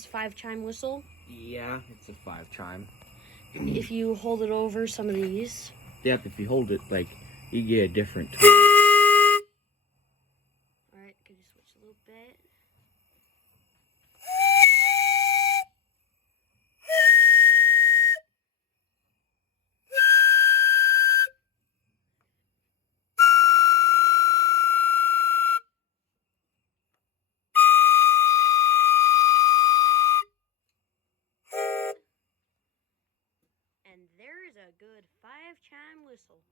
this 5-chime whistle? Yeah, it's a 5-chime. If you hold it over some of these. Yep, if you hold it, like, you get a different tone. Alright, can you switch a little bit? And there's a good 5-chime whistle.